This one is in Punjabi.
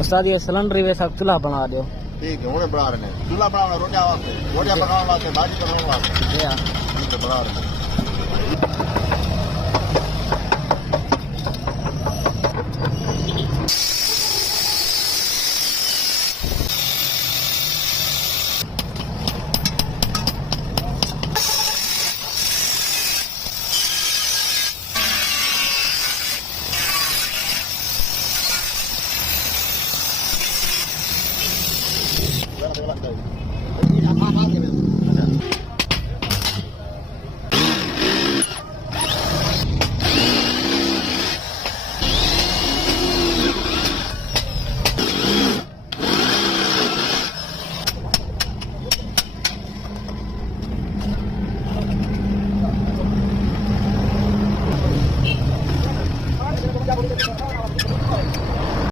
ਉਸਤਾਦ ਇਹ ਸਿਲੰਡਰ ਵੇ ਸਭ ਚੁੱਲ੍ਹਾ ਬਣਾ ਦਿਓ। ਠੀਕ ਹੈ ਹੁਣੇ ਬਣਾ ਰਹੇ ਨੇ। ਚੁੱਲ੍ਹਾ ਬਣਾਉਣਾ ਰੋਟੀਆਂ ਵਾਸਤੇ, ਰੋਟੀਆਂ ਪਕਾਉਣ ਵਾਸਤੇ, ਭਾਜੀ ਬਣਾਉਣ ਵਾਸਤੇ। ਇਹ ਆ ਠੀਕ ਹੈ ਬਣਾ ਰਹੇ ਨੇ।